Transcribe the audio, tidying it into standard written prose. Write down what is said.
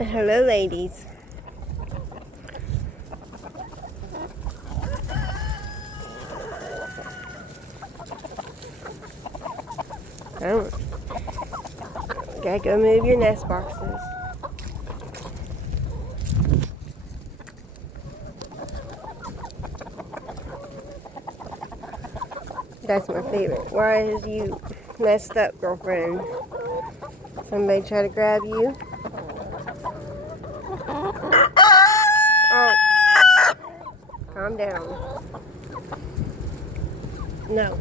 Hello, ladies. Oh. Gotta go move your nest boxes. That's my favorite. Why is you messed up, girlfriend? Somebody try to grab you? Oh. Calm down. No.